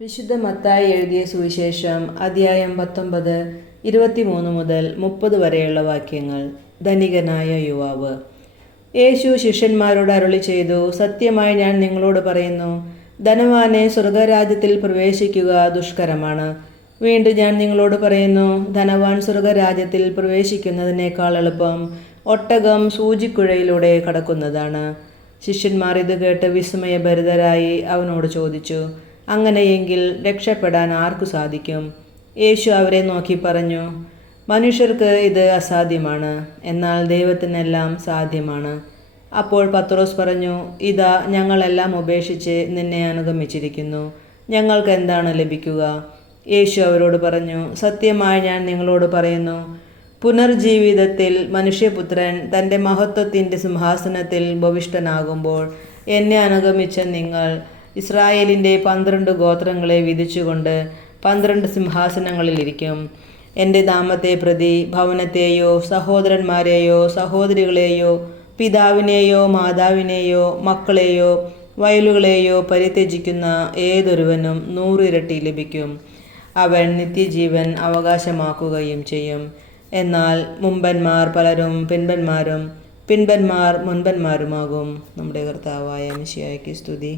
വിശുദ്ധ മത്തായി എഴുതിയ സുവിശേഷം അധ്യായം 19 23 മുതൽ 30 വരെയുള്ള വാക്യങ്ങൾ. ധനികനായ യുവാവ്. യേശു ശിഷ്യന്മാരോട് അരുളി ചെയ്തു, സത്യമായി ഞാൻ നിങ്ങളോട് പറയുന്നു, ധനവാനെ സ്വർഗരാജ്യത്തിൽ പ്രവേശിക്കുക ദുഷ്കരമാണ്. വീണ്ടും ഞാൻ നിങ്ങളോട് പറയുന്നു, ധനവാൻ സ്വർഗരാജ്യത്തിൽ പ്രവേശിക്കുന്നതിനേക്കാൾ എളുപ്പം ഒട്ടകം സൂചിക്കുഴയിലൂടെ കടക്കുന്നതാണ്. ശിഷ്യന്മാർ ഇത് കേട്ട് വിസ്മയഭരിതരായി അവനോട് ചോദിച്ചു, അങ്ങനെയെങ്കിൽ രക്ഷപ്പെടാൻ ആർക്കു സാധിക്കും? യേശു അവരെ നോക്കി പറഞ്ഞു, മനുഷ്യർക്ക് ഇത് അസാധ്യമാണ്, എന്നാൽ ദൈവത്തിനെല്ലാം സാധ്യമാണ്. അപ്പോൾ പത്രോസ് പറഞ്ഞു, ഇതാ ഞങ്ങളെല്ലാം ഉപേക്ഷിച്ച് നിന്നെ അനുഗമിച്ചിരിക്കുന്നു, ഞങ്ങൾക്ക് എന്താണ് ലഭിക്കുക? യേശു അവരോട് പറഞ്ഞു, സത്യമായി ഞാൻ നിങ്ങളോട് പറയുന്നു, പുനർജീവിതത്തിൽ മനുഷ്യപുത്രൻ തൻ്റെ മഹത്വത്തിൻ്റെ സിംഹാസനത്തിൽ ഭവിഷ്ഠനാകുമ്പോൾ എന്നെ അനുഗമിച്ച നിങ്ങൾ ഇസ്രായേലിൻ്റെ 12 ഗോത്രങ്ങളെ വിധിച്ചുകൊണ്ട് 12 സിംഹാസനങ്ങളിലിരിക്കും. എൻ്റെ നാമത്തെ പ്രതി ഭവനത്തെയോ സഹോദരന്മാരെയോ സഹോദരികളെയോ പിതാവിനെയോ മാതാവിനെയോ മക്കളെയോ വയലുകളെയോ പരിത്യജിക്കുന്ന ഏതൊരുവനും 100 ഇരട്ടി ലഭിക്കും. അവൻ നിത്യജീവൻ അവകാശമാക്കുകയും ചെയ്യും. എന്നാൽ മുമ്പന്മാർ പലരും പിൻപന്മാരും പിൻപന്മാർ മുൻപന്മാരുമാകും. നമ്മുടെ കർത്താവായ മിശിഹായ്ക്ക് സ്തുതി.